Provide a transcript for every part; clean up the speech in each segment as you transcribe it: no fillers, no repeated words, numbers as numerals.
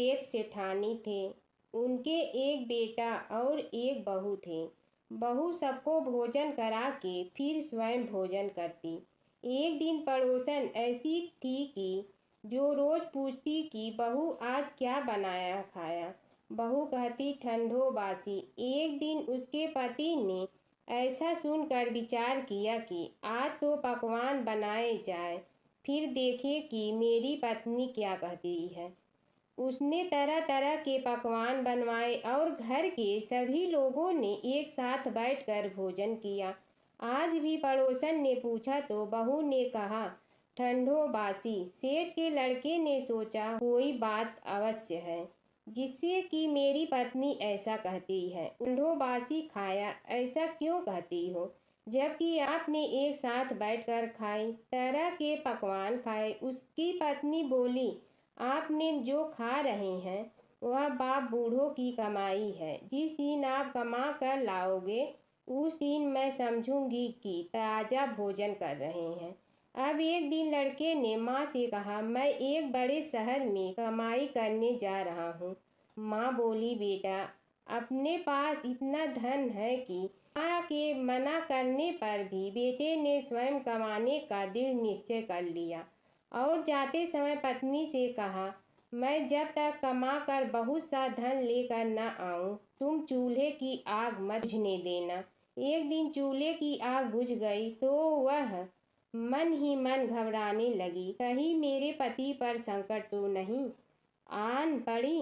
सेठ सेठानी थे। उनके एक बेटा और एक बहू थे। बहू सबको भोजन करा के फिर स्वयं भोजन करती। एक दिन पड़ोसन ऐसी थी कि जो रोज पूछती कि बहू आज क्या बनाया खाया। बहू कहती ठंडो बासी। एक दिन उसके पति ने ऐसा सुनकर विचार किया कि आज तो पकवान बनाए जाए, फिर देखे कि मेरी पत्नी क्या कहती है। उसने तरह तरह के पकवान बनवाए और घर के सभी लोगों ने एक साथ बैठकर भोजन किया। आज भी पड़ोसन ने पूछा तो बहू ने कहा ठंडो बासी। सेठ के लड़के ने सोचा कोई बात अवश्य है जिससे कि मेरी पत्नी ऐसा कहती है। ठंडो बासी खाया ऐसा क्यों कहती हो, जबकि आपने एक साथ बैठकर खाई, तरह के पकवान खाए। उसकी पत्नी बोली आपने जो खा रहे हैं वह बाप बूढ़ों की कमाई है। जिस दिन आप कमा कर लाओगे उस दिन मैं समझूंगी कि ताज़ा भोजन कर रहे हैं। अब एक दिन लड़के ने माँ से कहा मैं एक बड़े शहर में कमाई करने जा रहा हूँ। माँ बोली बेटा अपने पास इतना धन है कि माँ के मना करने पर भी बेटे ने स्वयं कमाने का दृढ़ निश्चय कर लिया और जाते समय पत्नी से कहा मैं जब तक कमा कर बहुत सा धन लेकर न आऊं तुम चूल्हे की आग मत बुझने देना। एक दिन चूल्हे की आग बुझ गई तो वह मन ही मन घबराने लगी, कहीं मेरे पति पर संकट तो नहीं आन पड़ी।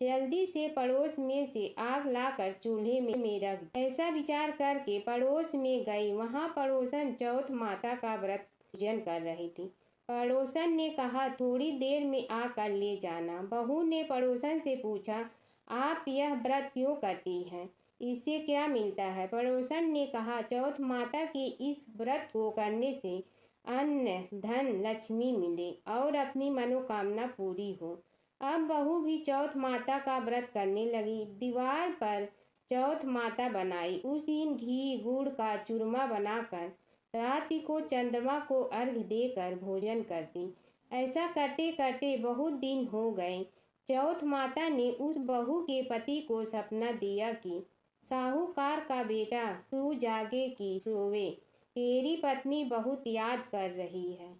जल्दी से पड़ोस में से आग लाकर चूल्हे में रख दी। ऐसा विचार करके पड़ोस में गई। वहां पड़ोसन चौथ माता का व्रत पूजन कर रही थी। पड़ोसन ने कहा थोड़ी देर में आकर ले जाना। बहू ने पड़ोसन से पूछा आप यह व्रत क्यों करती हैं, इससे क्या मिलता है। पड़ोसन ने कहा चौथ माता के इस व्रत को करने से अन्न धन लक्ष्मी मिले और अपनी मनोकामना पूरी हो। अब बहू भी चौथ माता का व्रत करने लगी। दीवार पर चौथ माता बनाई। उस दिन घी गुड़ का चूरमा बनाकर रात्रि को चंद्रमा को अर्घ्य देकर भोजन करती। ऐसा करते करते बहुत दिन हो गए। चौथ माता ने उस बहू के पति को सपना दिया कि साहूकार का बेटा तू जागे कि सोवे, तेरी पत्नी बहुत याद कर रही है।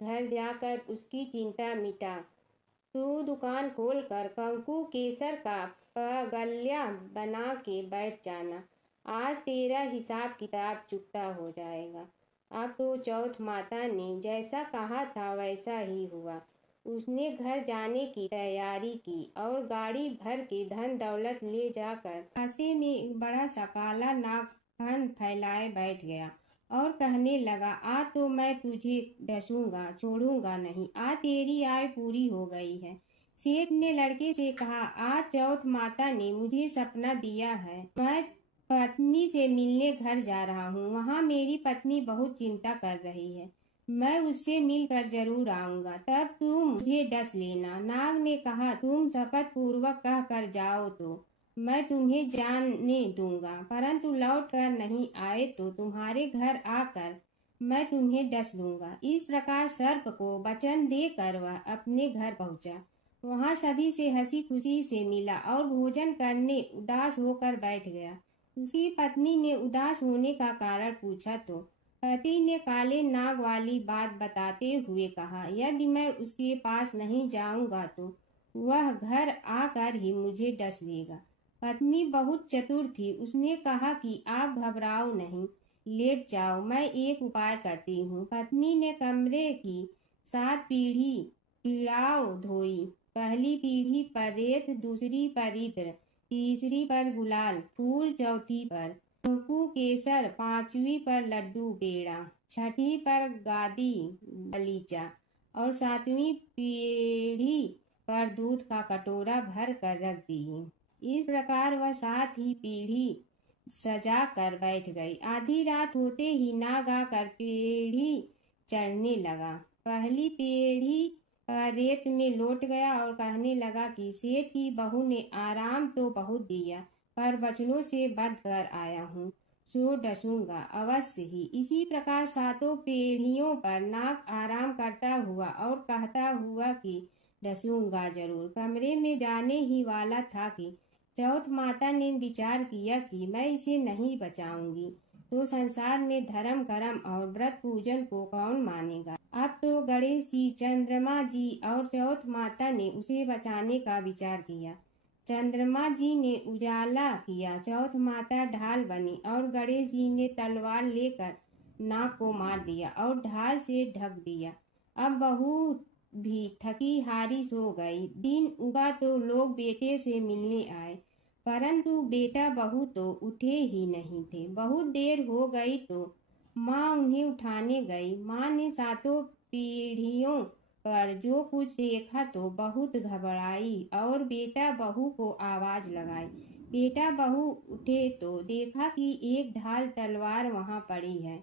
घर जाकर उसकी चिंता मिटा। तू दुकान खोलकर कंकु केसर का पगल्या बना के बैठ जाना। आज तेरा हिसाब किताब चुकता हो जाएगा। अब तो चौथ माता ने जैसा कहा था वैसा ही हुआ। उसने घर जाने की तैयारी की और गाड़ी भर के धन दौलत ले जाकर रास्ते में एक बड़ा सा काला नाग फन फैलाए बैठ गया और कहने लगा आज तो मैं तुझे डसूंगा छोड़ूंगा नहीं, आज तेरी आय पूरी हो गई है। सेठ ने लड़के से कहा आज चौथ माता ने मुझे सपना दिया है, मैं पत्नी से मिलने घर जा रहा हूँ। वहाँ मेरी पत्नी बहुत चिंता कर रही है, मैं उससे मिलकर जरूर आऊंगा, तब तुम मुझे डस लेना। नाग ने कहा तुम शपथ पूर्वक कह कर जाओ तो मैं तुम्हें जाने दूंगा, परंतु लौट कर नहीं आए तो तुम्हारे घर आकर मैं तुम्हें डस लूंगा। इस प्रकार सर्प को वचन देकर वह अपने घर पहुंचा। वहां सभी से हंसी खुशी से मिला और भोजन करने उदास होकर बैठ गया। उसकी पत्नी ने उदास होने का कारण पूछा तो पति ने काले नाग वाली बात बताते हुए कहा यदि मैं उसके पास नहीं जाऊंगा तो वह घर आकर ही मुझे डस लेगा। पत्नी बहुत चतुर थी। उसने कहा कि आप घबराओ नहीं, लेट जाओ, मैं एक उपाय करती हूँ। पत्नी ने कमरे की 7 पीढ़ाओ धोई। पहली पीढ़ी पर रेत, दूसरी पर इत्र, तीसरी पर गुलाल फूल, चौथी पर कंकु केसर, 5वीं पर लड्डू पेड़ा, 6ठी पर गादी गलीचा और 7वीं पीढ़ी पर दूध का कटोरा भर कर रख दी। इस प्रकार वह 7 ही पीढ़ी सजा कर बैठ गई। आधी रात होते ही नाग आकर पीढ़ी चढ़ने लगा। पहली पीढ़ी पर रेत में लौट गया और कहने लगा कि सेठ की बहू ने आराम तो बहुत दिया पर वचनों से बंध कर आया हूँ, सो डसूंगा अवश्य ही। इसी प्रकार 7 पीढ़ियों पर नाग आराम करता हुआ और कहता हुआ कि डसूंगा जरूर। कमरे में जाने ही वाला था कि चौथ माता ने विचार किया कि मैं इसे नहीं बचाऊंगी तो संसार में धर्म कर्म और व्रत पूजन को कौन मानेगा। अब तो गणेश जी, चंद्रमा जी और चौथ माता ने उसे बचाने का विचार किया। चंद्रमा जी ने उजाला किया, चौथ माता ढाल बनी और गणेश जी ने तलवार लेकर नाग को मार दिया और ढाल से ढक दिया। अब बहू भी थकी हारी सो गई। दिन उगा तो लोग बेटे से मिलने आए, परंतु बेटा बहू तो उठे ही नहीं थे। बहुत देर हो गई तो माँ उन्हें उठाने गई। माँ ने सातों पीढ़ियों पर जो कुछ देखा तो बहुत घबराई और बेटा बहू को आवाज लगाई। बेटा बहू उठे तो देखा कि एक ढाल तलवार वहां पड़ी है।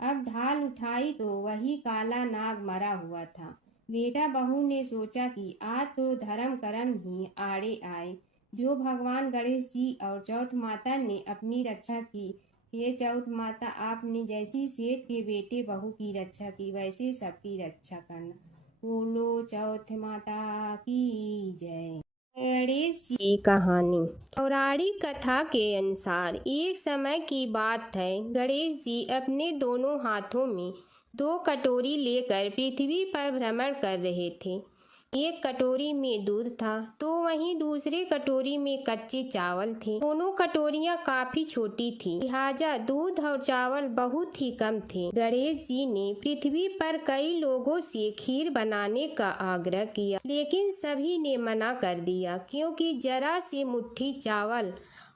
अब ढाल उठाई तो वही काला नाग मरा हुआ था। बेटा बहू ने सोचा कि आज तो धर्म कर्म ही आड़े आए, जो भगवान गणेश जी और चौथ माता ने अपनी रक्षा की। हे चौथ माता, आपने जैसी सेठ के बेटे बहू की रक्षा की वैसे सबकी रक्षा करना। बोलो चौथ माता की जय। गणेश जी की कहानी। पौराणिक कथा के अनुसार एक समय की बात है, गणेश जी अपने दोनों हाथों में 2 कटोरी लेकर पृथ्वी पर भ्रमण कर रहे थे। एक कटोरी में दूध था तो वहीं दूसरे कटोरी में कच्चे चावल थे। दोनों कटोरियां काफी छोटी थी, लिहाजा दूध और चावल बहुत ही कम थे। गणेश जी ने पृथ्वी पर कई लोगों से खीर बनाने का आग्रह किया, लेकिन सभी ने मना कर दिया, क्योंकि जरा सी मुट्ठी चावल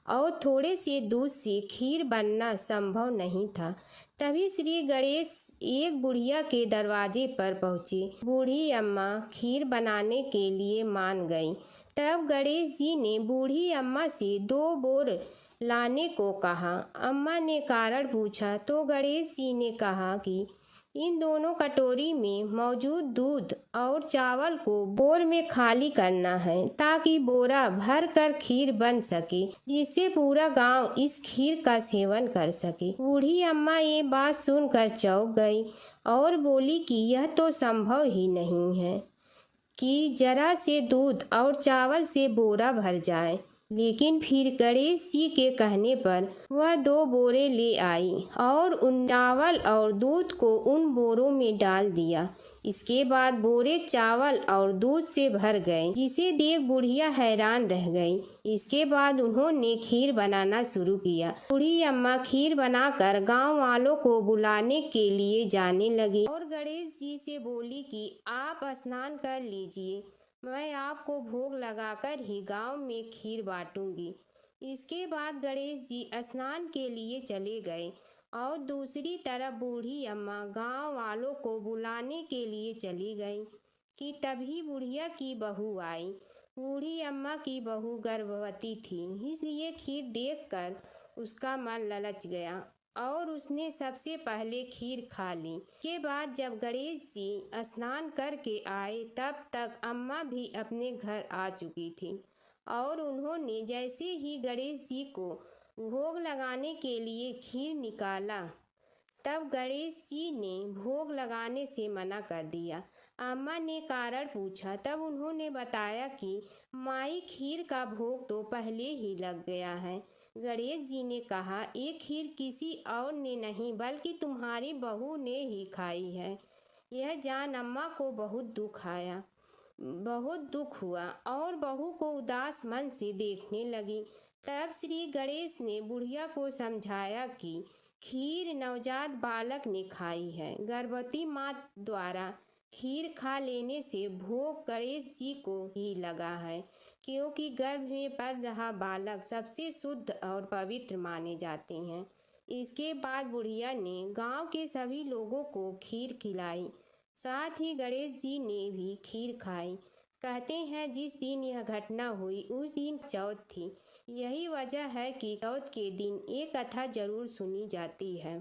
और थोड़े से दूध से खीर बनना संभव नहीं था। तभी श्री गणेश एक बुढ़िया के दरवाजे पर पहुँचे। बूढ़ी अम्मा खीर बनाने के लिए मान गई। तब गणेश जी ने बूढ़ी अम्मा से 2 बोर लाने को कहा। अम्मा ने कारण पूछा तो गणेश जी ने कहा कि इन दोनों कटोरी में मौजूद दूध और चावल को बोर में खाली करना है, ताकि बोरा भर कर खीर बन सके, जिससे पूरा गांव इस खीर का सेवन कर सके। बूढ़ी अम्मा ये बात सुनकर चौंक गई और बोली कि यह तो संभव ही नहीं है कि जरा से दूध और चावल से बोरा भर जाए। लेकिन फिर गणेश जी के कहने पर वह 2 बोरे ले आई और उन चावल और दूध को उन बोरों में डाल दिया। इसके बाद बोरे चावल और दूध से भर गए, जिसे देख बुढ़िया हैरान रह गई। इसके बाद उन्होंने खीर बनाना शुरू किया। बूढ़ी अम्मा खीर बनाकर गांव वालों को बुलाने के लिए जाने लगी और गणेश जी से बोली कि आप स्नान कर लीजिए, मैं आपको भोग लगाकर ही गांव में खीर बांटूंगी। इसके बाद गणेश जी स्नान के लिए चले गए और दूसरी तरफ बूढ़ी अम्मा गांव वालों को बुलाने के लिए चली गई कि तभी बुढ़िया की बहू आई। बूढ़ी अम्मा की बहू गर्भवती थी, इसलिए खीर देखकर उसका मन ललच गया और उसने सबसे पहले खीर खा ली। के बाद जब गणेश जी स्नान करके आए तब तक अम्मा भी अपने घर आ चुकी थी और उन्होंने जैसे ही गणेश जी को भोग लगाने के लिए खीर निकाला, तब गणेश जी ने भोग लगाने से मना कर दिया। अम्मा ने कारण पूछा, तब उन्होंने बताया कि माई खीर का भोग तो पहले ही लग गया है। गणेश जी ने कहा, ये खीर किसी और ने नहीं बल्कि तुम्हारी बहू ने ही खाई है। यह जान अम्मा को बहुत दुख हुआ और बहू को उदास मन से देखने लगी। तब श्री गणेश ने बुढ़िया को समझाया कि खीर नवजात बालक ने खाई है। गर्भवती माँ द्वारा खीर खा लेने से भोग गणेश जी को ही लगा है, क्योंकि गर्भ में पल रहा बालक सबसे शुद्ध और पवित्र माने जाते हैं। इसके बाद बुढ़िया ने गांव के सभी लोगों को खीर खिलाई, साथ ही गणेश जी ने भी खीर खाई। कहते हैं जिस दिन यह घटना हुई उस दिन चौथ थी। यही वजह है कि चौथ के दिन एक कथा जरूर सुनी जाती है।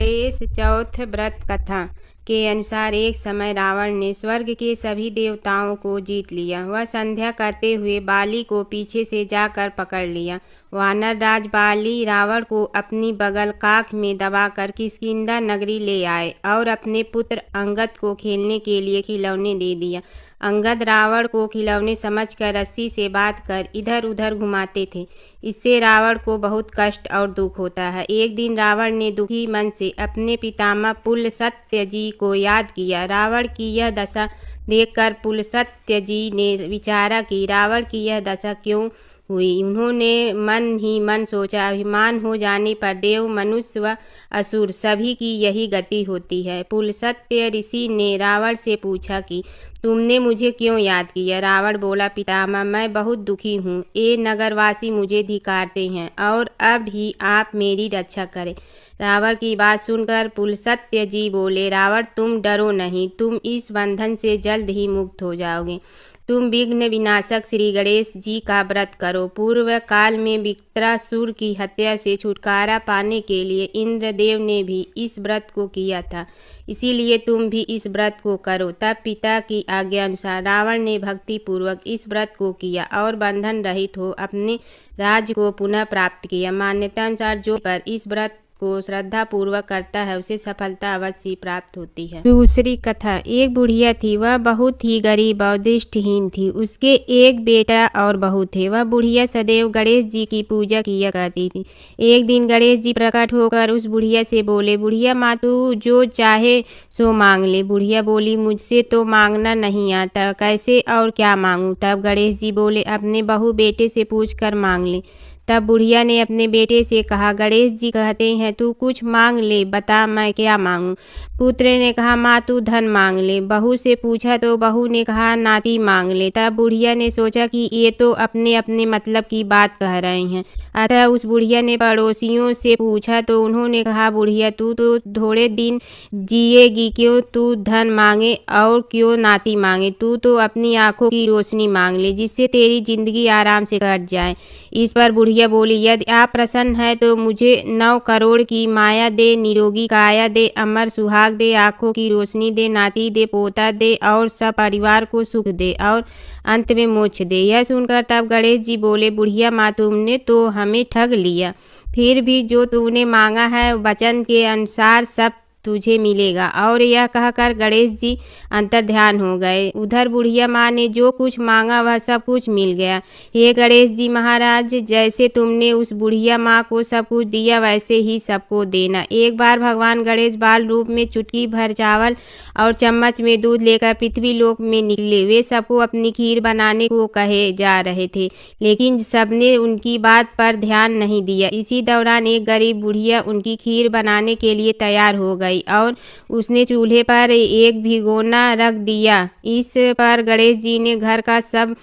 गणेश चौथ व्रत कथा के अनुसार एक समय रावण ने स्वर्ग के सभी देवताओं को जीत लिया। वह संध्या करते हुए बाली को पीछे से जाकर पकड़ लिया। वानर राज बाली रावण को अपनी बगल काख में दबाकर किष्किंधा नगरी ले आए और अपने पुत्र अंगद को खेलने के लिए खिलौने दे दिया। अंगद रावण को खिलौने समझकर रस्सी से बांध कर इधर उधर घुमाते थे। इससे रावण को बहुत कष्ट और दुख होता है। एक दिन रावण ने दुखी मन से अपने पितामह पुलस्त्य जी को याद किया। रावण की यह दशा देखकर पुलस्त्य जी ने विचारा कि रावण की यह दशा क्यों हुई। उन्होंने मन ही मन सोचा, अभिमान हो जाने पर देव, मनुष्य व असुर सभी की यही गति होती है। पुलस्त्य ऋषि ने रावण से पूछा कि तुमने मुझे क्यों याद किया। रावण बोला, पितामह, मैं बहुत दुखी हूँ। ये नगरवासी मुझे धिक्कारते हैं और अब ही आप मेरी रक्षा करें। रावण की बात सुनकर पुलस्त्य जी बोले, रावण, तुम डरो नहीं, तुम इस बंधन से जल्द ही मुक्त हो जाओगे। तुम विघ्न विनाशक श्री गणेश जी का व्रत करो। पूर्व काल में वृत्रासुर की हत्या से छुटकारा पाने के लिए इंद्रदेव ने भी इस व्रत को किया था, इसीलिए तुम भी इस व्रत को करो। तब पिता की आज्ञा अनुसार रावण ने भक्ति पूर्वक इस व्रत को किया और बंधन रहित हो अपने राज्य को पुनः प्राप्त किया। मान्यता अनुसार जो पर इस व्रत को श्रद्धा पूर्वक करता है उसे सफलता अवश्य प्राप्त होती है। दूसरी कथा। एक बुढ़िया थी, वह बहुत ही गरीब और दृष्टिहीन थी। उसके एक बेटा और बहू थे। वह बुढ़िया सदैव गणेश जी की पूजा किया करती थी। एक दिन गणेश जी प्रकट होकर उस बुढ़िया से बोले, बुढ़िया माँ, तू जो चाहे सो मांग ले। बुढ़िया बोली, मुझसे तो मांगना नहीं आता, कैसे और क्या मांगूं। तब गणेश जी बोले, अपने बहू बेटे से पूछ कर मांग ले। तब बुढ़िया ने अपने बेटे से कहा, गणेश जी कहते हैं तू कुछ मांग ले, बता मैं क्या मांगूं। पुत्र ने कहा, माँ तू धन मांग ले। बहू से पूछा तो बहू ने कहा, नाती मांग ले। तब बुढ़िया ने सोचा कि ये तो अपने अपने मतलब की बात कह रहे हैं। अतः उस बुढ़िया ने पड़ोसियों से पूछा तो उन्होंने कहा, बुढ़िया तू तो थोड़े दिन जिएगी, क्यों तू धन मांगे और क्यों नाती मांगे। तू तो अपनी आंखों की रोशनी मांग ले, जिससे तेरी जिंदगी आराम से कट जाए। इस पर बुढ़िया बोली, यदि आप प्रसन्न है तो मुझे 9 करोड़ की माया दे, निरोगी काया दे, अमर सुहाग दे, आंखों की रोशनी दे, नाती दे, पोता दे और सब परिवार को सुख दे और अंत में मोक्ष दे। यह सुनकर तब गणेश जी बोले, बुढ़िया माँ, तुमने तो हमें ठग लिया। फिर भी जो तूने मांगा है वचन के अनुसार सब तुझे मिलेगा। और यह कहकर गणेश जी अंतर्ध्यान हो गए। उधर बुढ़िया माँ ने जो कुछ मांगा वह सब कुछ मिल गया। हे गणेश जी महाराज, जैसे तुमने उस बुढ़िया माँ को सब कुछ दिया वैसे ही सबको देना। एक बार भगवान गणेश बाल रूप में चुटकी भर चावल और चम्मच में दूध लेकर पृथ्वी लोक में निकले। वे सबको अपनी खीर बनाने को कहे जा रहे थे, लेकिन सबने उनकी बात पर ध्यान नहीं दिया। इसी दौरान एक गरीब बुढ़िया उनकी खीर बनाने के लिए तैयार हो गई और उसने चूल्हे पर एक भिगोना रख दिया। इस पर गणेश जी ने घर का सब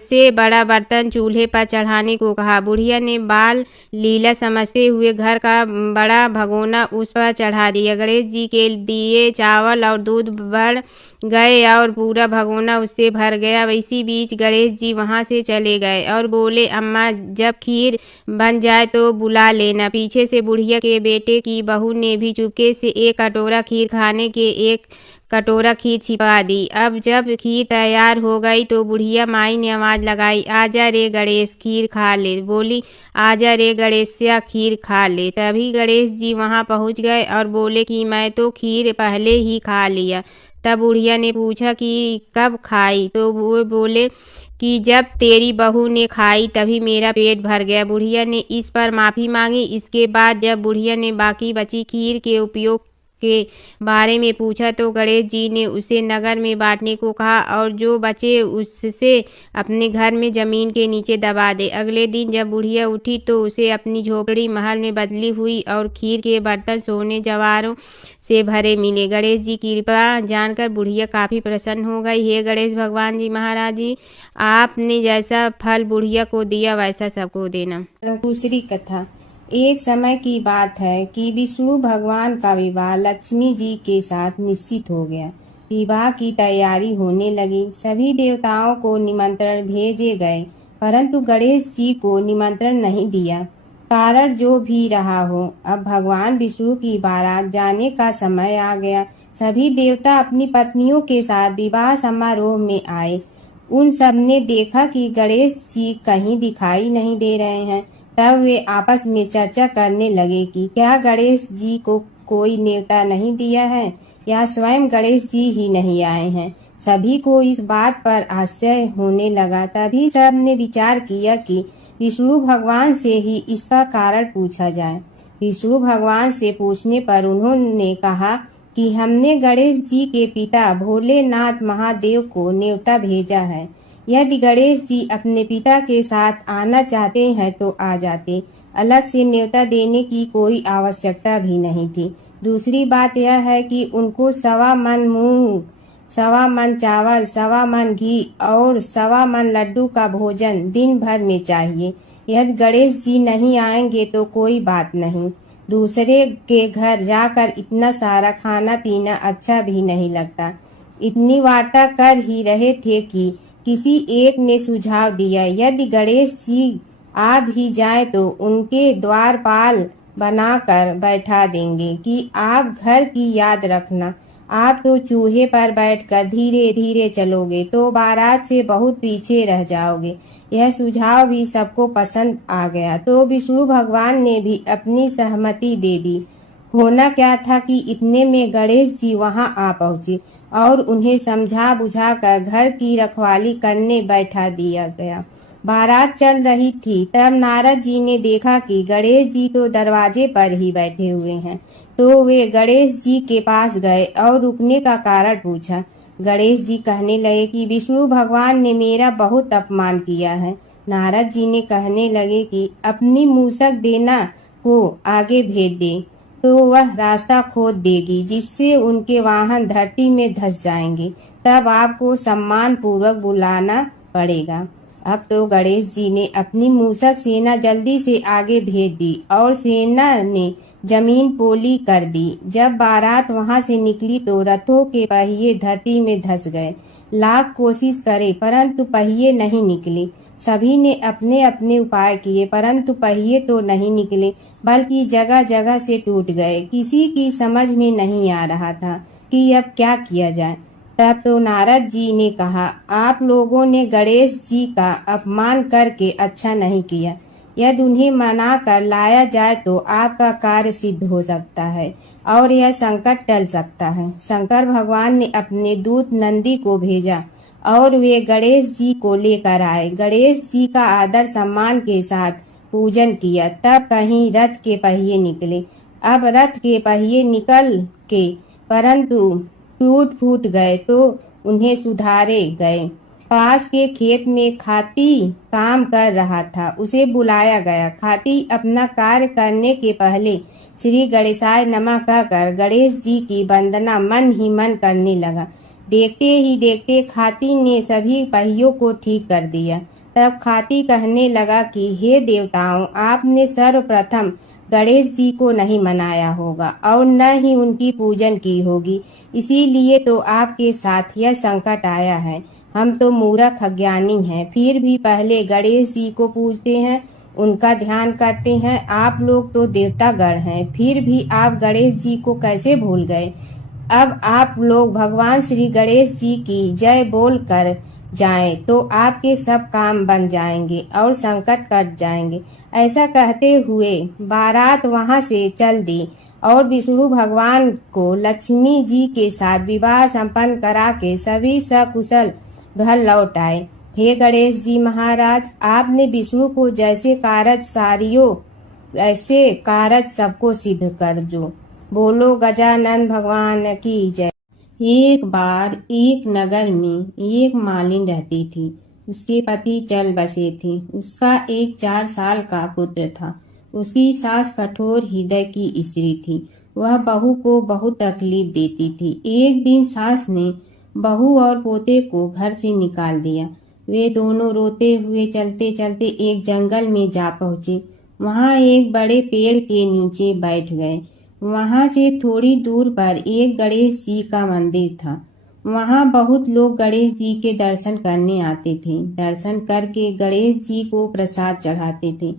से बड़ा बर्तन चूल्हे पर चढ़ाने को कहा। बुढ़िया ने बाल लीला समझते हुए घर का बड़ा भगोना उस पर चढ़ा दिया। गणेश जी के दिए चावल और दूध बढ़ गए और पूरा भगोना उससे भर गया। इसी बीच गणेश जी वहां से चले गए और बोले, अम्मा जब खीर बन जाए तो बुला लेना। पीछे से बुढ़िया के बेटे की बहू ने भी चुपके से एक कटोरा खीर खाने के एक कटोरा खीर छिपा दी। अब जब खीर तैयार हो गई तो बुढ़िया माई ने आवाज़ लगाई, आजा रे गणेश खीर खा ले। बोली, आजा रे गणेशिया खीर खा ले। तभी गणेश जी वहां पहुंच गए और बोले कि मैं तो खीर पहले ही खा लिया। तब बुढ़िया ने पूछा कि कब खाई, तो वो बोले कि जब तेरी बहू ने खाई तभी मेरा पेट भर गया। बुढ़िया ने इस पर माफ़ी मांगी। इसके बाद जब बुढ़िया ने बाकी बची खीर के उपयोग के बारे में पूछा तो गणेश जी ने उसे नगर में बांटने को कहा और जो बचे उससे अपने घर में जमीन के नीचे दबा दे। अगले दिन जब बुढ़िया उठी तो उसे अपनी झोपड़ी महल में बदली हुई और खीर के बर्तन सोने जवाहरों से भरे मिले। गणेश जी की कृपा जानकर बुढ़िया काफ़ी प्रसन्न हो गई। हे गणेश भगवान जी महाराज जी, आपने जैसा फल बुढ़िया को दिया वैसा सबको देना। दूसरी कथा। एक समय की बात है कि विष्णु भगवान का विवाह लक्ष्मी जी के साथ निश्चित हो गया। विवाह की तैयारी होने लगी। सभी देवताओं को निमंत्रण भेजे गए, परंतु गणेश जी को निमंत्रण नहीं दिया। कारण जो भी रहा हो, अब भगवान विष्णु की बारात जाने का समय आ गया। सभी देवता अपनी पत्नियों के साथ विवाह समारोह में आए। उन सब ने देखा कि गणेश जी कहीं दिखाई नहीं दे रहे हैं। तब वे आपस में चर्चा करने लगे कि क्या गणेश जी को कोई न्योता नहीं दिया है या स्वयं गणेश जी ही नहीं आए हैं। सभी को इस बात पर आश्चर्य होने लगा। तभी सब ने विचार किया कि विष्णु भगवान से ही इसका कारण पूछा जाए। विष्णु भगवान से पूछने पर उन्होंने कहा कि हमने गणेश जी के पिता भोलेनाथ महादेव को न्योता भेजा है। यदि गणेश जी अपने पिता के साथ आना चाहते हैं तो आ जाते, अलग से न्योता देने की कोई आवश्यकता भी नहीं थी। दूसरी बात यह है कि उनको 1.25 मन मूंग, 1.25 मन चावल, 1.25 मन घी और 1.25 मन लड्डू का भोजन दिन भर में चाहिए। यदि गणेश जी नहीं आएंगे तो कोई बात नहीं, दूसरे के घर जाकर इतना सारा खाना पीना अच्छा भी नहीं लगता। इतनी वार्ता कर ही रहे थे कि किसी एक ने सुझाव दिया, यदि गणेश जी आ भी जाए तो उनके द्वारपाल बनाकर बैठा देंगे कि आप घर की याद रखना। आप तो चूहे पर बैठकर धीरे धीरे चलोगे तो बारात से बहुत पीछे रह जाओगे। यह सुझाव भी सबको पसंद आ गया तो विष्णु भगवान ने भी अपनी सहमति दे दी। होना क्या था कि इतने में गणेश जी वहां आ पहुंचे और उन्हें समझा बुझाकर घर की रखवाली करने बैठा दिया गया। बारात चल रही थी, तब नारद जी ने देखा कि गणेश जी तो दरवाजे पर ही बैठे हुए हैं, तो वे गणेश जी के पास गए और रुकने का कारण पूछा। गणेश जी कहने लगे कि विष्णु भगवान ने मेरा बहुत अपमान किया है। नारद जी ने कहने लगे कि अपनी मूसक देना को आगे भेज दे तो वह रास्ता खोद देगी, जिससे उनके वाहन धरती में धंस जाएंगे। तब आपको सम्मान पूर्वक बुलाना पड़ेगा। अब तो गणेश जी ने अपनी मूसक सेना जल्दी से आगे भेज दी और सेना ने जमीन पोली कर दी। जब बारात वहां से निकली तो रथों के पहिए धरती में धंस गए। लाख कोशिश करे परंतु पहिए नहीं निकले। सभी ने अपने अपने उपाय किए परंतु पहिए तो नहीं निकले, बल्कि जगह जगह से टूट गए। किसी की समझ में नहीं आ रहा था कि अब क्या किया जाए। तब तो नारद जी ने कहा, आप लोगों ने गणेश जी का अपमान करके अच्छा नहीं किया। यदि उन्हें मना कर लाया जाए तो आपका कार्य सिद्ध हो सकता है और यह संकट टल सकता है। शंकर भगवान ने अपने दूत नंदी को भेजा और वे गणेश जी को लेकर आए। गणेश जी का आदर सम्मान के साथ पूजन किया। तब कहीं रथ के पहिए निकले। अब रथ के पहिए निकल के परंतु टूट फूट गए तो उन्हें सुधारे गए। पास के खेत में खाती काम कर रहा था, उसे बुलाया गया। खाती अपना कार्य करने के पहले श्री गणेशाय नमः कहकर गणेश जी की वंदना मन ही मन करने लगा। देखते ही देखते खाती ने सभी पहियों को ठीक कर दिया। तब खाती कहने लगा कि हे देवताओं, आपने सर्वप्रथम गणेश जी को नहीं मनाया होगा और न ही उनकी पूजन की होगी, इसीलिए तो आपके साथ यह संकट आया है। हम तो मूर्ख अज्ञानी हैं, फिर भी पहले गणेश जी को पूजते हैं, उनका ध्यान करते हैं। आप लोग तो देवतागण हैं, फिर भी आप गणेश जी को कैसे भूल गए। अब आप लोग भगवान श्री गणेश जी की जय बोल कर जाएं तो आपके सब काम बन जाएंगे और संकट कट जाएंगे। ऐसा कहते हुए बारात वहां से चल दी और विष्णु भगवान को लक्ष्मी जी के साथ विवाह संपन्न करा के सभी सकुशल घर लौट आए। हे गणेश जी महाराज, आपने विष्णु को जैसे कारज सारियो ऐसे कारज सबको सिद्ध कर जो। बोलो गजानन भगवान की जय। एक बार एक नगर में एक मालिन रहती थी। उसके पति चल बसे थे। उसका एक 4 साल का पुत्र था। उसकी सास कठोर हृदय की स्त्री थी। वह बहू को बहुत तकलीफ देती थी। एक दिन सास ने बहू और पोते को घर से निकाल दिया। वे दोनों रोते हुए चलते चलते एक जंगल में जा पहुँचे। वहाँ एक बड़े पेड़ के नीचे बैठ गए। वहाँ से थोड़ी दूर पर एक गणेश जी का मंदिर था। वहाँ बहुत लोग गणेश जी के दर्शन करने आते थे। दर्शन करके गणेश जी को प्रसाद चढ़ाते थे।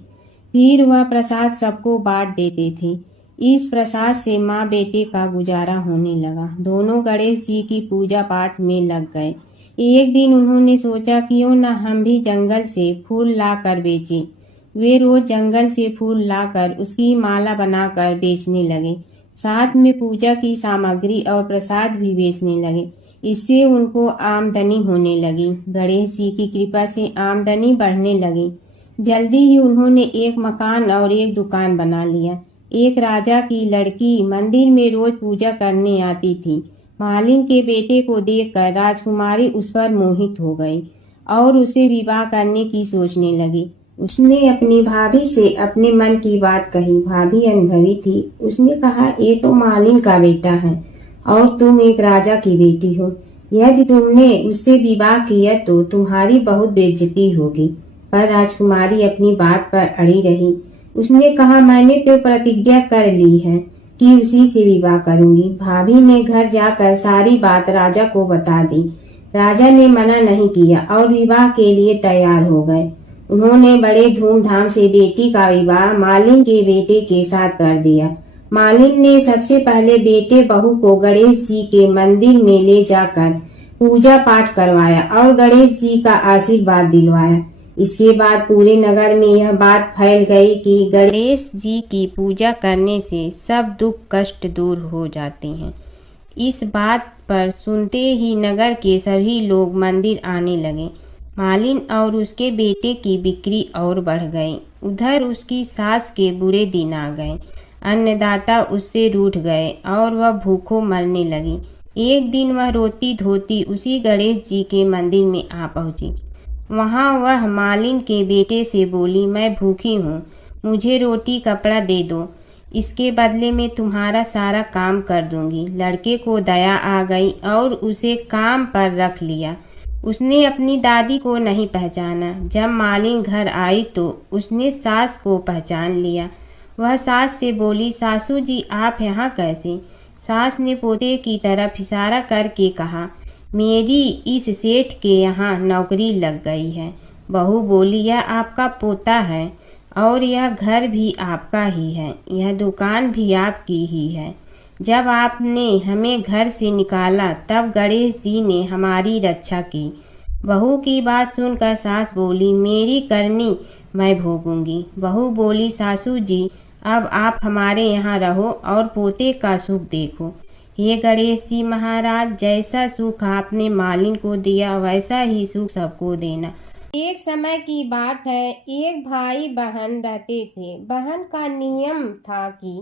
फिर वह प्रसाद सबको बांट देते थे। इस प्रसाद से माँ बेटे का गुजारा होने लगा। दोनों गणेश जी की पूजा पाठ में लग गए। एक दिन उन्होंने सोचा क्यों न हम भी जंगल से फूल ला कर बेचें। वे रोज जंगल से फूल लाकर उसकी माला बनाकर बेचने लगे। साथ में पूजा की सामग्री और प्रसाद भी बेचने लगे। इससे उनको आमदनी होने लगी। गणेश जी की कृपा से आमदनी बढ़ने लगी। जल्दी ही उन्होंने एक मकान और एक दुकान बना लिया। एक राजा की लड़की मंदिर में रोज पूजा करने आती थी। मालिन के बेटे को देखकर राजकुमारी उस पर मोहित हो गई और उसे विवाह करने की सोचने लगी। उसने अपनी भाभी से अपने मन की बात कही। भाभी अनुभवी थी। उसने कहा, ये तो मालिन का बेटा है और तुम एक राजा की बेटी हो। यदि तुमने उससे विवाह किया तो तुम्हारी बहुत बेइज्जती होगी। पर राजकुमारी अपनी बात पर अड़ी रही। उसने कहा, मैंने तो प्रतिज्ञा कर ली है कि उसी से विवाह करूंगी। भाभी ने घर जाकर सारी बात राजा को बता दी। राजा ने मना नहीं किया और विवाह के लिए तैयार हो गए। उन्होंने बड़े धूमधाम से बेटी का विवाह मालिन के बेटे के साथ कर दिया। मालिन ने सबसे पहले बेटे बहू को गणेश जी के मंदिर में ले जाकर पूजा पाठ करवाया और गणेश जी का आशीर्वाद दिलवाया। इसके बाद पूरे नगर में यह बात फैल गई कि गणेश जी की पूजा करने से सब दुख कष्ट दूर हो जाते हैं। इस बात पर सुनते ही नगर के सभी लोग मंदिर आने लगे। मालिन और उसके बेटे की बिक्री और बढ़ गई। उधर उसकी सास के बुरे दिन आ गए। अन्नदाता उससे रूठ गए और वह भूखों मरने लगी। एक दिन वह रोती धोती उसी गणेश जी के मंदिर में आ पहुंची। वहां वह मालिन के बेटे से बोली, मैं भूखी हूँ, मुझे रोटी कपड़ा दे दो, इसके बदले में तुम्हारा सारा काम कर दूंगी। लड़के को दया आ गई और उसे काम पर रख लिया। उसने अपनी दादी को नहीं पहचाना। जब मालिन घर आई तो उसने सास को पहचान लिया। वह सास से बोली, सासू जी आप यहाँ कैसे? सास ने पोते की तरफ इशारा करके कहा, मेरी इस सेठ के यहाँ नौकरी लग गई है। बहू बोली, यह आपका पोता है और यह घर भी आपका ही है, यह दुकान भी आपकी ही है। जब आपने हमें घर से निकाला तब गणेश जी ने हमारी रक्षा की। बहू की बात सुनकर सास बोली, मेरी करनी मैं भोगूंगी। बहू बोली, सासू जी अब आप हमारे यहाँ रहो और पोते का सुख देखो। ये गणेश जी महाराज, जैसा सुख आपने मालिन को दिया वैसा ही सुख सबको देना। एक समय की बात है, एक भाई बहन रहते थे। बहन का नियम था कि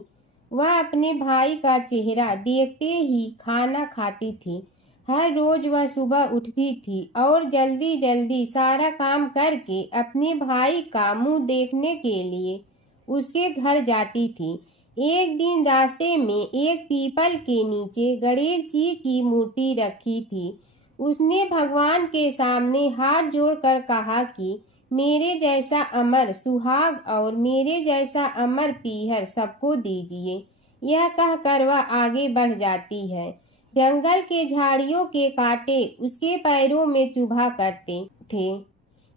वह अपने भाई का चेहरा देखते ही खाना खाती थी। हर रोज वह सुबह उठती थी और जल्दी जल्दी सारा काम करके अपने भाई का मुंह देखने के लिए उसके घर जाती थी। एक दिन रास्ते में एक पीपल के नीचे गणेश जी की मूर्ति रखी थी। उसने भगवान के सामने हाथ जोड़कर कहा कि मेरे जैसा अमर सुहाग और मेरे जैसा अमर पीहर सबको दीजिए। यह कहकर वह आगे बढ़ जाती है। जंगल के झाड़ियों के कांटे उसके पैरों में चुभा करते थे।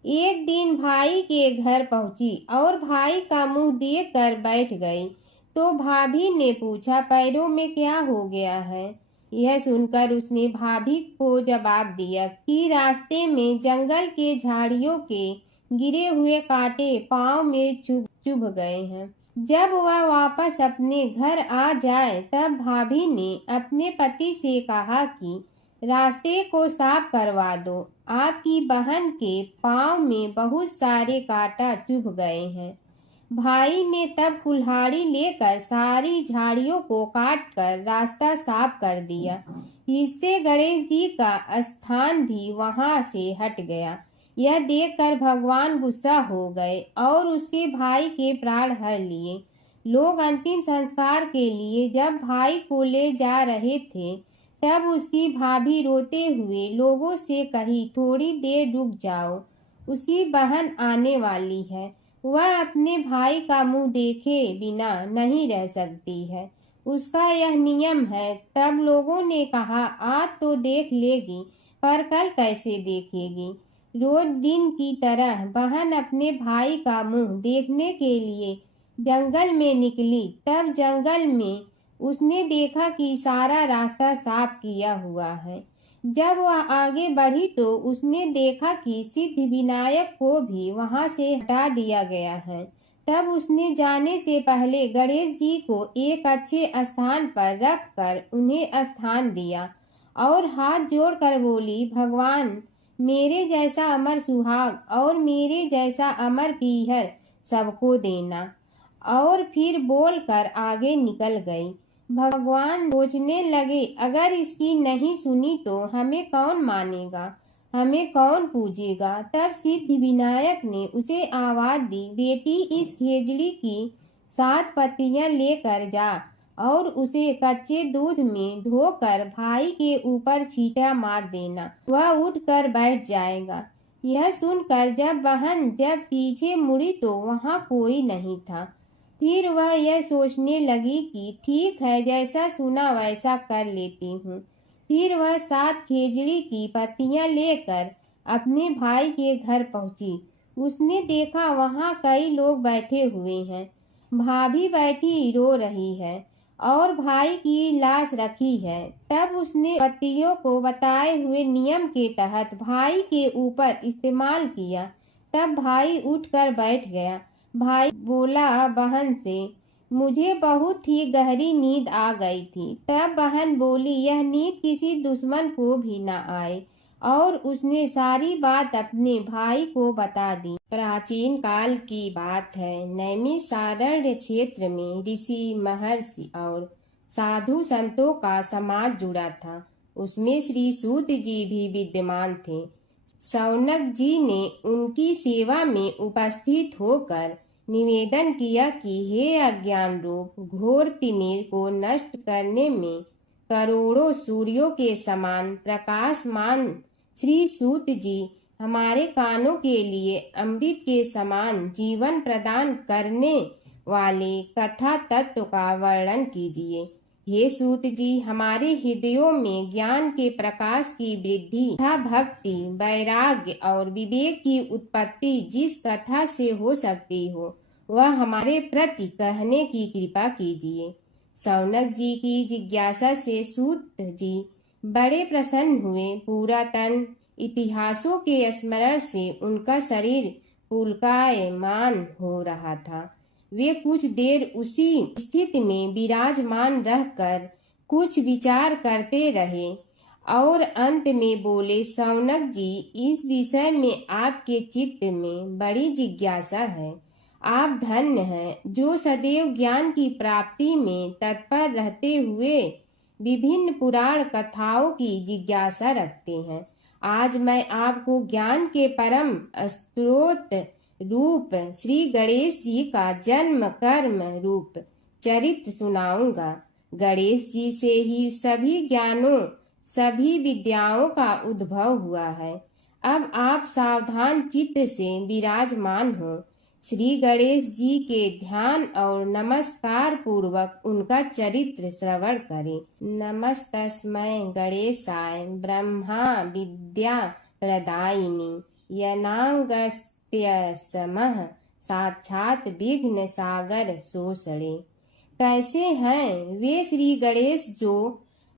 एक दिन भाई के घर पहुंची और भाई का मुंह देखकर बैठ गई तो भाभी ने पूछा, पैरों में क्या हो गया है? यह सुनकर उसने भाभी को जवाब दिया कि रास्ते में जंगल के झाड़ियों के गिरे हुए कांटे पांव में चुभ गए हैं। जब वह वापस अपने घर आ जाए तब भाभी ने अपने पति से कहा कि रास्ते को साफ करवा दो, आपकी बहन के पांव में बहुत सारे कांटा चुभ गए हैं। भाई ने तब कुल्हाड़ी लेकर सारी झाड़ियों को काटकर रास्ता साफ कर दिया, जिससे गणेश जी का स्थान भी वहां से हट गया। यह देखकर भगवान गुस्सा हो गए और उसके भाई के प्राण हर लिए। लोग अंतिम संस्कार के लिए जब भाई को ले जा रहे थे तब उसकी भाभी रोते हुए लोगों से कही, थोड़ी देर रुक जाओ, उसकी बहन आने वाली है, वह अपने भाई का मुंह देखे बिना नहीं रह सकती है, उसका यह नियम है। तब लोगों ने कहा, आज तो देख लेगी पर कल कैसे देखेगी? रोज दिन की तरह बहन अपने भाई का मुंह देखने के लिए जंगल में निकली। तब जंगल में उसने देखा कि सारा रास्ता साफ किया हुआ है। जब वह आगे बढ़ी तो उसने देखा कि सिद्धि विनायक को भी वहां से हटा दिया गया है। तब उसने जाने से पहले गणेश जी को एक अच्छे स्थान पर रखकर उन्हें स्थान दिया और हाथ जोड़कर बोली, भगवान मेरे जैसा अमर सुहाग और मेरे जैसा अमर पीहर सबको देना। और फिर बोलकर आगे निकल गई। भगवान सोचने लगे, अगर इसकी नहीं सुनी तो हमें कौन मानेगा, हमें कौन पूजेगा। तब सिद्धि विनायक ने उसे आवाज दी, बेटी इस खेजड़ी की 7 पत्तियां लेकर जा और उसे कच्चे दूध में धोकर भाई के ऊपर छींटा मार देना, वह उठकर बैठ जाएगा। यह सुनकर जब पीछे मुड़ी तो वहां कोई नहीं था। फिर वह यह सोचने लगी कि ठीक है, जैसा सुना वैसा कर लेती हूँ। फिर वह 7 खेजड़ी की पत्तियां लेकर अपने भाई के घर पहुंची। उसने देखा वहां कई लोग बैठे हुए हैं। भाभी बैठी रो रही है और भाई की लाश रखी है। तब उसने पत्तियों को बताए हुए नियम के तहत भाई के ऊपर इस्तेमाल किया। तब भाई उठकर बैठ गया। भाई बोला बहन से, मुझे बहुत ही गहरी नींद आ गई थी। तब बहन बोली, यह नींद किसी दुश्मन को भी न आए। और उसने सारी बात अपने भाई को बता दी। प्राचीन काल की बात है। नैमिषारण्य क्षेत्र में ऋषि, महर्षि और साधु संतों का समाज जुड़ा था। उसमें श्री सूत जी भी विद्यमान थे। शौनक जी ने उनकी सेवा में उपस्थित होकर निवेदन किया कि हे अज्ञान रूप घोर तिमिर को नष्ट करने में करोड़ों सूर्यों के समान प्रकाशमान श्री सूत जी हमारे कानों के लिए अमृत के समान जीवन प्रदान करने वाले कथा तत्व का वर्णन कीजिए। हे सूत जी, हमारे हृदयों में ज्ञान के प्रकाश की वृद्धि तथा भक्ति, वैराग्य और विवेक की उत्पत्ति जिस कथा से हो सकती हो, वह हमारे प्रति कहने की कृपा कीजिए। शौनक जी की जिज्ञासा से सूत जी बड़े प्रसन्न हुए। पुरातन इतिहासों के स्मरण से उनका शरीर पुलकायमान हो रहा था। वे कुछ देर उसी स्थिति में विराजमान रहकर कुछ विचार करते रहे और अंत में बोले, शौनक जी, इस विषय में आपके चित्त में बड़ी जिज्ञासा है। आप धन्य हैं जो सदैव ज्ञान की प्राप्ति में तत्पर रहते हुए विभिन्न पुराण कथाओं की जिज्ञासा रखते हैं। आज मैं आपको ज्ञान के परम स्रोत रूप श्री गणेश जी का जन्म कर्म रूप चरित्र सुनाऊंगा। गणेश जी से ही सभी ज्ञानों, सभी विद्याओं का उद्भव हुआ है। अब आप सावधान चित्त से विराजमान हो। श्री गणेश जी के ध्यान और नमस्कार पूर्वक उनका चरित्र श्रवण करें। नमस्तस्मै गणेशाय ब्रह्मा विद्या प्रदायिनी यनागस्त्यसमः साक्षात विघ्न सागर सोषणे। कैसे हैं वे श्री गणेश जो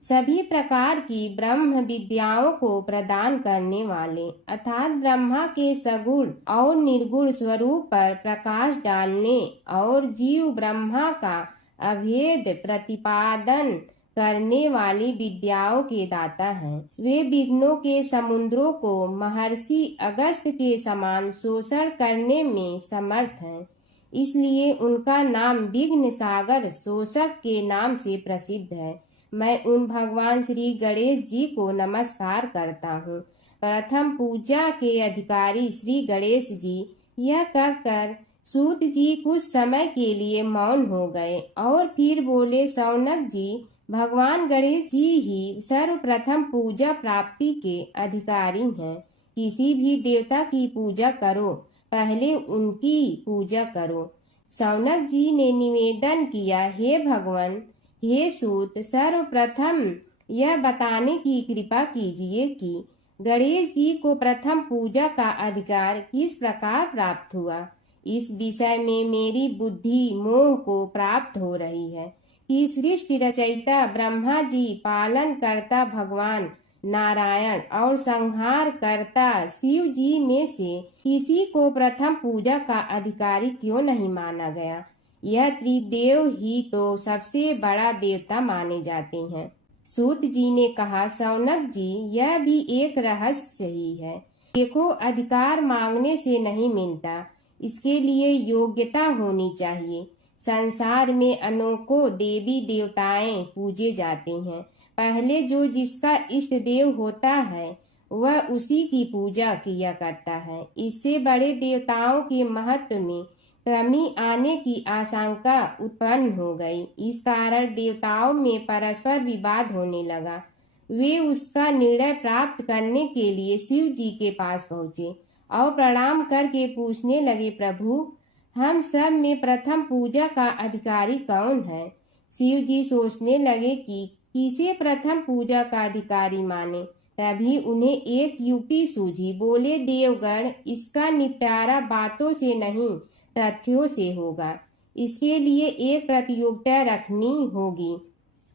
सभी प्रकार की ब्रह्म विद्याओं को प्रदान करने वाले, अर्थात ब्रह्मा के सगुण और निर्गुण स्वरूप पर प्रकाश डालने और जीव ब्रह्मा का अभेद प्रतिपादन करने वाली विद्याओं के दाता हैं। वे विघ्नों के समुद्रों को महर्षि अगस्त्य के समान शोषण करने में समर्थ हैं। इसलिए उनका नाम विघ्न सागर शोषक के नाम से प्रसिद्ध है। मैं उन भगवान श्री गणेश जी को नमस्कार करता हूँ। प्रथम पूजा के अधिकारी श्री गणेश जी, यह कहकर सूत जी कुछ समय के लिए मौन हो गए और फिर बोले, शौनक जी, भगवान गणेश जी ही सर्वप्रथम पूजा प्राप्ति के अधिकारी हैं। किसी भी देवता की पूजा करो, पहले उनकी पूजा करो। शौनक जी ने निवेदन किया, हे भगवान, हे सूत, सर्वप्रथम यह बताने की कृपा कीजिए कि गणेश जी को प्रथम पूजा का अधिकार किस प्रकार प्राप्त हुआ। इस विषय में मेरी बुद्धि मोह को प्राप्त हो रही है कि सृष्टि रचयिता ब्रह्मा जी, पालन करता भगवान नारायण और संहार करता शिव जी में से किसी को प्रथम पूजा का अधिकारी क्यों नहीं माना गया। यह त्रिदेव ही तो सबसे बड़ा देवता माने जाते हैं। सूत जी ने कहा, शौनक जी, यह भी एक रहस्य ही है। देखो, अधिकार मांगने से नहीं मिलता, इसके लिए योग्यता होनी चाहिए। संसार में अनेकों देवी देवताएं पूजे जाते हैं। पहले जो जिसका इष्ट देव होता है वह उसी की पूजा किया करता है। इससे बड़े देवताओं के महत्व में कमी आने की आशंका उत्पन्न हो गई। इस कारण देवताओं में परस्पर विवाद होने लगा। वे उसका निर्णय प्राप्त करने के लिए शिव जी के पास पहुँचे और प्रणाम करके पूछने लगे, प्रभु, हम सब में प्रथम पूजा का अधिकारी कौन है? शिव जी सोचने लगे कि किसे प्रथम पूजा का अधिकारी माने। तभी उन्हें एक युक्ति सूझी। बोले, देवगण, इसका निपटारा बातों से नहीं तथ्यों से होगा। इसके लिए एक प्रतियोगिता रखनी होगी,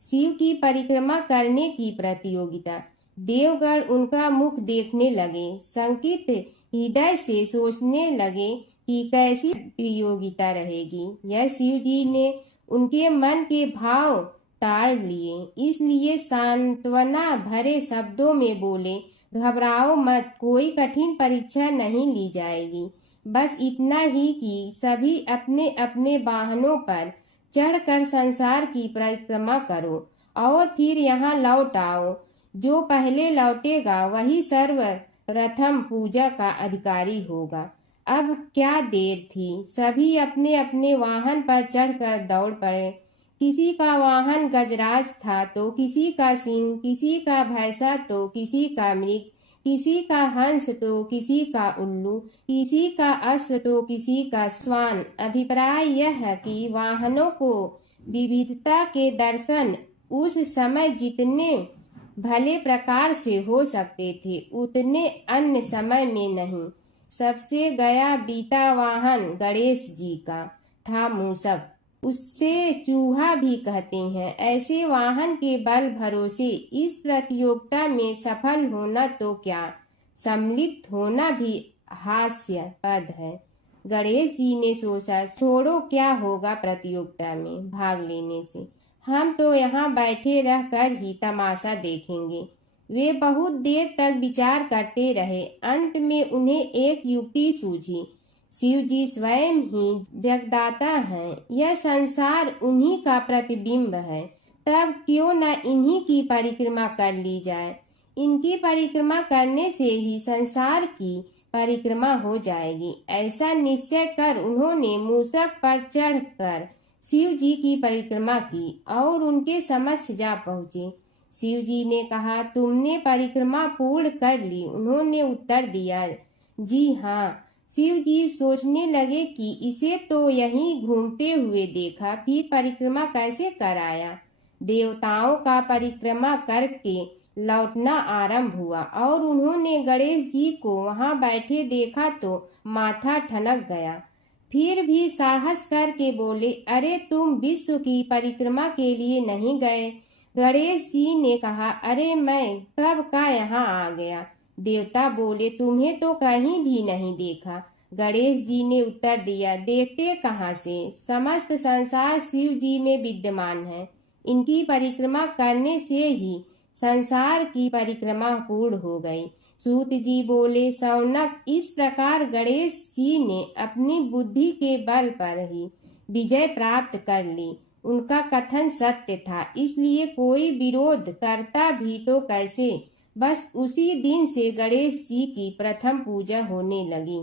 शिव की परिक्रमा करने की प्रतियोगिता। देवगण उनका मुख देखने लगे, शंकित हृदय से सोचने लगे कि कैसी प्रतियोगिता रहेगी। यह शिव जी ने उनके मन के भाव ताड़ लिए, इसलिए सांत्वना भरे शब्दों में बोले, घबराओ मत, कोई कठिन परीक्षा नहीं ली जाएगी। बस इतना ही कि सभी अपने अपने वाहनों पर चढ़कर संसार की परिक्रमा करो और फिर यहाँ लौट आओ। जो पहले लौटेगा वही सर्वप्रथम पूजा का अधिकारी होगा। अब क्या देर थी, सभी अपने अपने वाहन पर चढ़कर दौड़ पड़े। किसी का वाहन गजराज था तो किसी का सिंह, किसी का भैंसा तो किसी का मृग, किसी का हंस तो किसी का उल्लू, किसी का अश्व तो किसी का श्वान। अभिप्राय यह है कि वाहनों को विविधता के दर्शन उस समय जितने भले प्रकार से हो सकते थे उतने अन्य समय में नहीं। सबसे गया बीता वाहन गणेश जी का था, मूषक, उससे चूहा भी कहते हैं। ऐसे वाहन के बल भरोसे इस प्रतियोगिता में सफल होना तो क्या, सम्मिलित होना भी हास्यास्पद है। गणेश जी ने सोचा, छोड़ो, क्या होगा प्रतियोगिता में भाग लेने से, हम तो यहाँ बैठे रहकर ही तमाशा देखेंगे। वे बहुत देर तक विचार करते रहे। अंत में उन्हें एक युक्ति सूझी। शिव जी स्वयं ही जगदाता हैं, यह संसार उन्हीं का प्रतिबिंब है, तब क्यों न इन्हीं की परिक्रमा कर ली जाए। इनकी परिक्रमा करने से ही संसार की परिक्रमा हो जाएगी। ऐसा निश्चय कर उन्होंने मूषक पर चढ़कर शिव जी की परिक्रमा की और उनके समक्ष जा पहुँचे। शिव जी ने कहा, तुमने परिक्रमा पूर्ण कर ली? उन्होंने उत्तर दिया, जी हाँ। शिव जी सोचने लगे कि इसे तो यहीं घूमते हुए देखा, फिर परिक्रमा कैसे कराया। देवताओं का परिक्रमा करके लौटना आरंभ हुआ और उन्होंने गणेश जी को वहां बैठे देखा तो माथा ठनक गया। फिर भी साहस करके बोले, अरे तुम विश्व की परिक्रमा के लिए नहीं गए? गणेश जी ने कहा, अरे मैं कब का यहाँ आ गया। देवता बोले, तुम्हें तो कहीं भी नहीं देखा। गणेश जी ने उत्तर दिया, देखते कहाँ से, समस्त संसार शिव जी में विद्यमान है। इनकी परिक्रमा करने से ही संसार की परिक्रमा पूर्ण हो गई। सूत जी बोले, शौनक, इस प्रकार गणेश जी ने अपनी बुद्धि के बल पर ही विजय प्राप्त कर ली। उनका कथन सत्य था, इसलिए कोई विरोध करता भी तो कैसे। बस उसी दिन से गणेश जी की प्रथम पूजा होने लगी।